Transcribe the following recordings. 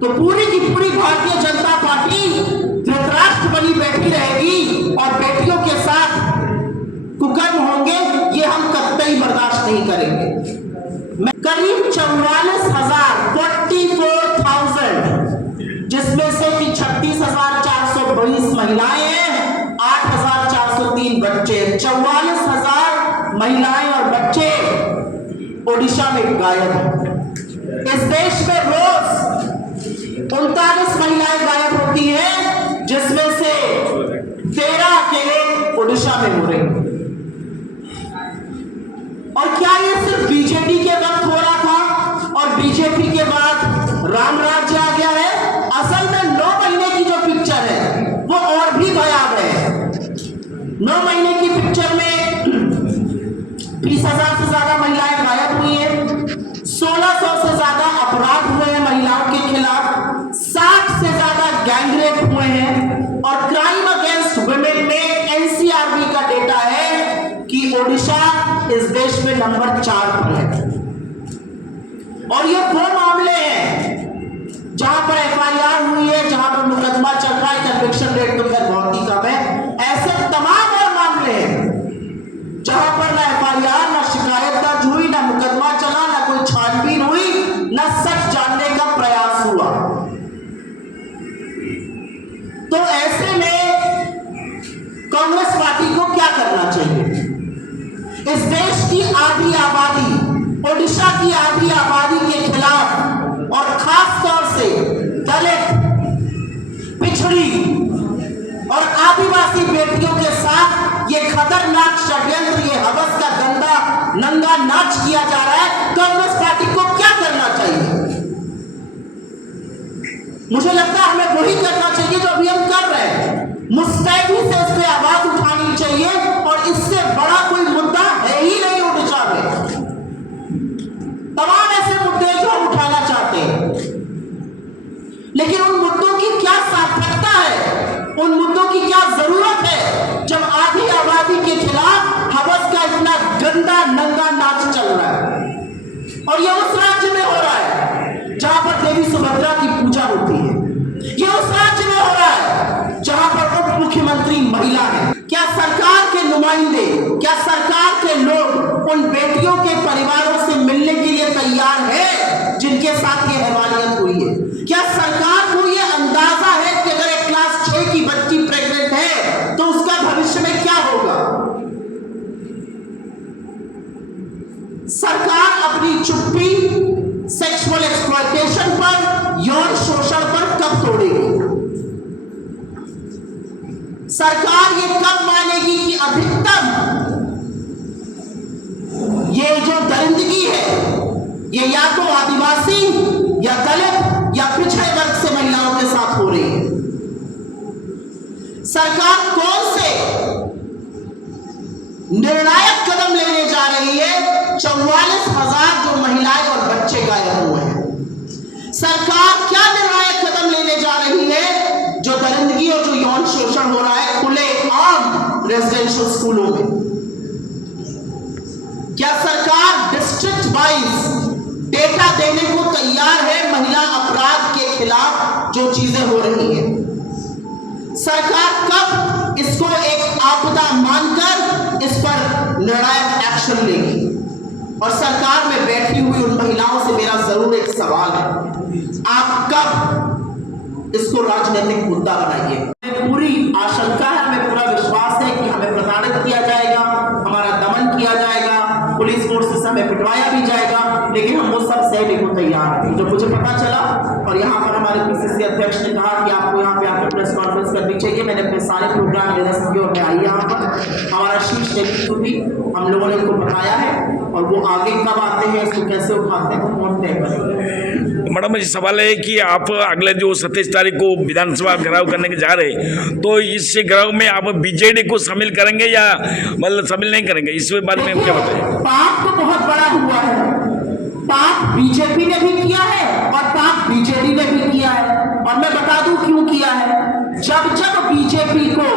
तो पूरी की पूरी भारतीय जनता पार्टी धृतराष्ट्र बनी बैठी रहेगी और बेटियों के साथ कुकर्म होंगे, ये हम कतई बर्दाश्त नहीं करेंगे। करीब 44,000 जिसमें से कि 36,420 महिलाएं हैं, 8,403 बच्चे, 44,000 महिलाएं और बच्चे ओडिशा में गायब हैं। इस देश में रोज 39 महिलाएं गायब होती हैं, जिसमें से 13 अकेले ओडिशा में हो रही हैं। और क्या ये सिर्फ बीजेपी के वक्त हो रहा था और बीजेपी के बाद राम राज्य आ गया है? असल में 9 महीने की जो पिक्चर है वो और भी भयावह है। 9 महीने की पिक्चर में 20,000 से ज्यादा महिलाएं गायब हुई हैं, 1600 से ज्यादा अपराध हुए हैं महिलाओं के खिलाफ, 60 से ज्यादा गैंगरेप हुए हैं और क्राइम अगेंस्ट वुमेन में एनसीआरबी का डेटा है कि ओडिशा इस देश में नंबर 4 पर है। और ये वो मामले हैं जहां पर एफआईआर हुई है, जहां पर मुकदमा चल रहा है, कन्विक्शन रेट तो खैर बहुत ही कम है। ऐसे तमाम और मामले हैं जहां पर ना एफआईआर, ना शिकायत दर्ज हुई, ना मुकदमा चला, ना कोई छानबीन हुई, ना सच जानने का प्रयास हुआ। तो ऐसे में कांग्रेस पार्टी को क्या करना चाहिए? इस देश की आधी आबादी, ओडिशा की आधी आबादी के खिलाफ और खास तौर से दलित, पिछड़ी और आदिवासी बेटियों के साथ ये खतरनाक षड्यंत्र, ये हवस का गंदा नंगा नाच किया जा रहा है। कांग्रेस पार्टी को क्या करना चाहिए? मुझे लगता है हमें वही करना चाहिए जो अभी हम कर रहे हैं। मुस्तैदी से इस पे आवाज उठानी चाहिए और इससे बड़ा कोई मुद्दा है ही नहीं ओडिशा में। तमाम ऐसे मुद्दे जो हम उठाना चाहते हैं, लेकिन उन मुद्दों की क्या सार्थकता है, उन मुद्दों की क्या जरूरत है जब आधी आबादी के खिलाफ हवस का इतना गंदा नंगा नाच चल रहा है। और यह उस राज्य में हो रहा है जहां पर देवी सुभद्रा की पूजा होती है, यह उस राज्य में हो रहा है जहां पर उप मुख्यमंत्री महिला है। क्या सरकार के नुमाइंदे, क्या सरकार के लोग उन बेटियों के परिवारों से मिलने के लिए तैयार है जिनके साथ ये हैवानियत हुई है? क्या सरकार को ये अंदाजा है कि अगर एक क्लास 6 की बच्ची प्रेग्नेंट है तो उसका भविष्य में क्या होगा? सरकार अपनी चुप्पी सेक्सुअल एक्सप्लॉयटेशन पर, यौन शोषण पर कब तोड़ेगी? सरकार ये कब मानेगी कि अधिकतम ये जो दरिंदगी है ये या तो आदिवासी या दलित या पिछड़े वर्ग से महिलाओं के साथ हो रही है? सरकार कौन से निर्णायक कदम लेने जा रही है? 44,000 जो महिलाएं और बच्चे गायब हुए हैं। सरकार क्या निर्णायक कदम लेने जा रही है जो दरिंदगी और जो यौन शोषण हो रहा है खुले आम रेजिडेंशियल स्कूलों में? क्या सरकार डिस्ट्रिक्ट वाइज डेटा देने को तैयार है महिला अपराध के खिलाफ जो चीजें हो रही हैं? सरकार कब इसको एक आपदा मानकर इस पर निर्णायक एक्शन लेगी? और सरकार में बैठी हुई उन महिलाओं से मेरा जरूर एक सवाल है, आप कब इसको राजनीतिक मुद्दा बनाइए? हमें पूरी आशंका है, हमें पूरा विश्वास है कि हमें प्रताड़ित किया जाएगा, हमारा दमन किया जाएगा, पुलिस फोर्स से हमें पिटवाया भी जाएगा, लेकिन हम वो सब सहने को तैयार हैं। जब मुझे पता चला और यहाँ पर हमारे पीसीसी अध्यक्ष ने कहा कि आपको यहाँ पे आकर प्रेस कॉन्फ्रेंस करनी चाहिए, मैंने अपने सारे प्रोग्राम निरस्त किए और मैं आई यहाँ पर। हमारा शीर्ष नेतृत्व भी हम लोगों ने उनको बताया है और वो आगे कब आते हैं, इसको कैसे उठाते हैं, वो तय करेंगे। मैडम ये सवाल है कि आप अगले जो 27 तारीख को विधानसभा घेराव करने के जा रहे हैं, तो इस घेराव में आप बीजेडी को शामिल करेंगे या मतलब शामिल नहीं करेंगे, इस बारे में क्या बताएं? पाप तो बहुत बड़ा हुआ है, पाप बीजेपी ने भी किया है और पाप बीजेडी ने भी किया है। और मैं बता दूं क्यों किया है। जब जब बीजेपी को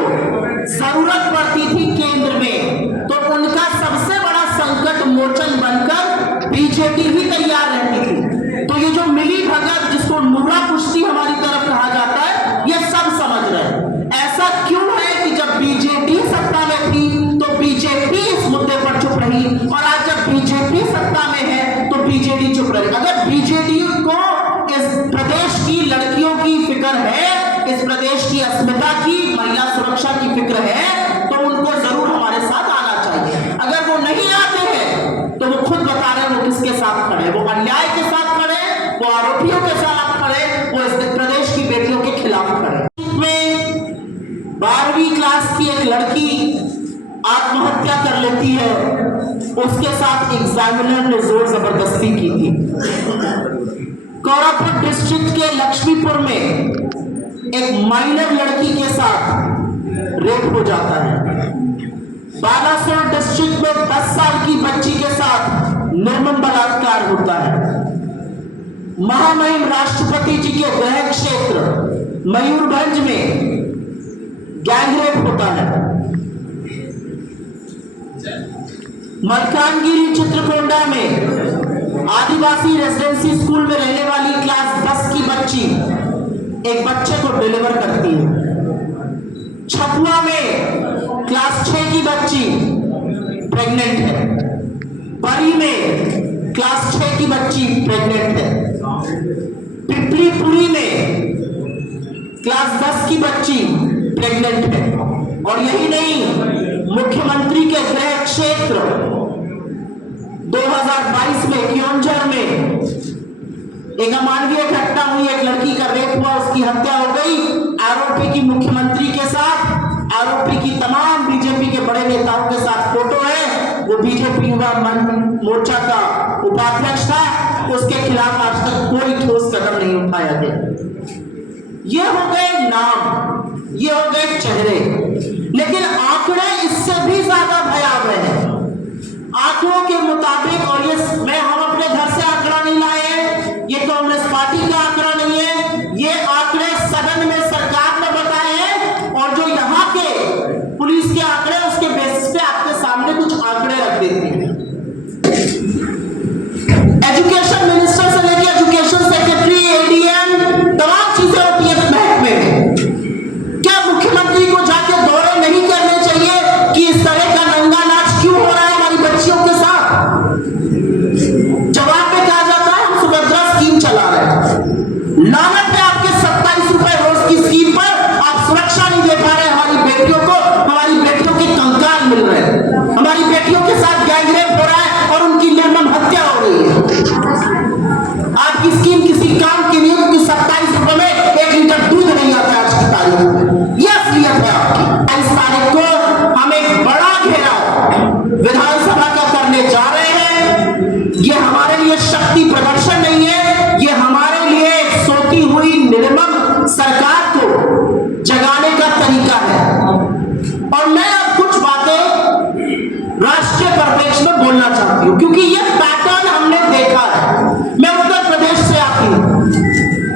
जरूरत पड़ती थी केंद्र में, तो उनका सबसे बड़ा संकट मोचन बनकर बीजेडी ही तैयार रहती थी। तो ये जो मिली भगत जिसको नूरा कुश्ती हमारी तरफ कहा जाता है, ये सब समझ रहे हैं। ऐसा क्यों है कि जब बीजेपी सत्ता में थी तो बीजेपी इस मुद्दे पर चुप रही, और आज जब बीजेपी सत्ता में है तो बीजेडी चुप रही। अगर बीजेडी को इस प्रदेश की लड़कियों की फिक्र है, इस प्रदेश की अस्मिता की, महिला सुरक्षा की फिक्र है, तो उनको जरूर हमारे साथ आना चाहिए। अगर वो नहीं आते हैं तो वो खुद बता रहे हैं वो किसके साथ खड़े, वो अन्याय के साथ खड़े, वो आरोपियों के साथ खड़े, वो इस प्रदेश की बेटियों के खिलाफ खड़े। में 12वीं क्लास की एक लड़की आत्महत्या कर लेती है, उसके साथ एग्जामिनर ने जोर जबरदस्ती की थी। कोरापुट डिस्ट्रिक्ट के लक्ष्मीपुर में एक माइनर लड़की के साथ रेप हो जाता है। बालासोर डिस्ट्रिक्ट में 10 साल की बच्ची के साथ निर्मम बलात्कार होता है। महामहिम राष्ट्रपति जी के गृह क्षेत्र मयूरभंज में गैंगरेप होता है। मलकानगिरी चित्रकोंडा में आदिवासी रेजिडेंसी स्कूल में रहने वाली क्लास 10 की बच्ची एक बच्चे को डिलीवर करती है। छपुआ में क्लास 6 की बच्ची प्रेग्नेंट है। बरी में क्लास 6 की बच्ची प्रेग्नेंट है। पिपलीपुरी में क्लास 10 की बच्ची प्रेग्नेंट है। और यही नहीं, मुख्यमंत्री के गृह क्षेत्र 2022 में क्योंझर में एक अमानवीय घटना हुई, एक लड़की का रेप हुआ, उसकी हत्या हो गई। आरोपी की मुख्यमंत्री के साथ, आरोपी की तमाम बीजेपी के बड़े नेताओं के साथ फोटो है। वो बीजेपी युवा मोर्चा का उपाध्यक्ष था, उसके खिलाफ आज तक कोई ठोस कदम नहीं उठाया गया। ये हो गए नाम, ये हो गए चेहरे, लेकिन आंकड़े इससे भी ज्यादा भयावह हैं। आंकड़ों के मुताबिक, और ये हम अपने घर से आंकड़ा नहीं लाए हैं, ये कांग्रेस पार्टी का आंकड़ा नहीं है, ये आंकड़े सदन में सरकार ने बताए हैं, और जो यहाँ के पुलिस के आंकड़े उसके बेसिस पे आपके सामने कुछ आंकड़े रख देते हैं। एजुकेशन मिनिस्टर से लेकर एजुकेशन सेक्रेटरी, एडीएम, तमाम चीजें होती है महकमे में। क्या मुख्यमंत्री को जाके दौरे नहीं करने चाहिए कि इस तरह का नंगा नाच क्यों हो रहा है हमारी बच्चियों के साथ? जवाब में कहा जाता है हम सुभद्रा स्कीम चला रहे हैं। लानत है आपके 27 रुपए रोज की स्कीम पर, आप सुरक्षा नहीं दे पा रहे हमारी बेटियों को। हमारी बेटियों के कंकाल मिल रहे हैं, हमारी बेटियों के साथ गैंगरेप हो रहा है और उनकी निर्मम हत्या हो रही है। आपकी स्कीम किसी काम की नहीं है, क्योंकि 27 रुपए में 1 लीटर दूध नहीं आता आज की तारीख में। यह असलियत है आपकी। इस तारीख को हम एक बड़ा घेराव विधानसभा का करने जा रहे हैं। यह हमारे लिए शक्ति प्रदर्शन नहीं है, यह हमारे लिए एक सोती हुई निर्मम सरकार को जगाने का तरीका है। और मैं अब कुछ बातें राष्ट्रीय परिप्रेक्ष्य में बोलना चाहती हूं, क्योंकि यह पैटर्न हमने देखा है। मैं उत्तर प्रदेश से आती हूं,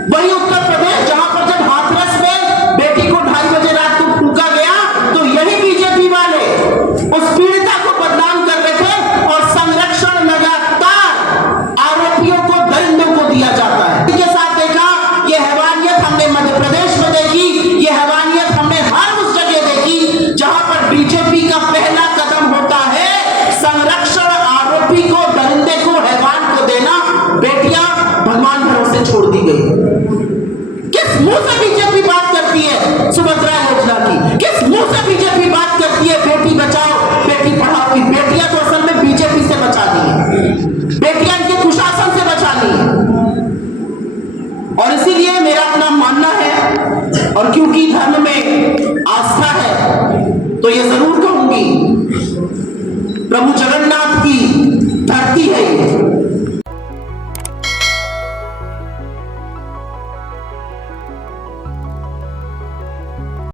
वही उत्तर प्रदेश जहां पर जब हाथरस में बेटी को 2:30 बजे रात को फूंका गया तो यही बीजेपी वाले उस पीड़िता को बदनाम कर रहे थे, और संरक्षण लगातार आरोपियों को, दरिंदों को दिया जाता है। इसके साथ देखा, यह हैवानियत हमने मध्य प्रदेश में देखी, यह हैवानियत हमने हर उस जगह देखी जहां पर बीजेपी का पहला कदम होता है संरक्षण, आरोपी को, दरिंदे को, हैवान को देना। बेटियां भगवान भरोसे छोड़ दी गई। किस मुंह से बीजेपी बात करती है सुभद्रा योजना की? किस मुंह से बीजेपी बात करती है बेटी बचाओ बेटी पढ़ाओ की? बेटियां तो असल में बीजेपी से बचा दी है, बेटियां इनके कुशासन से बचा ली है। और इसीलिए मेरा अपना मानना है, और क्योंकि धर्म में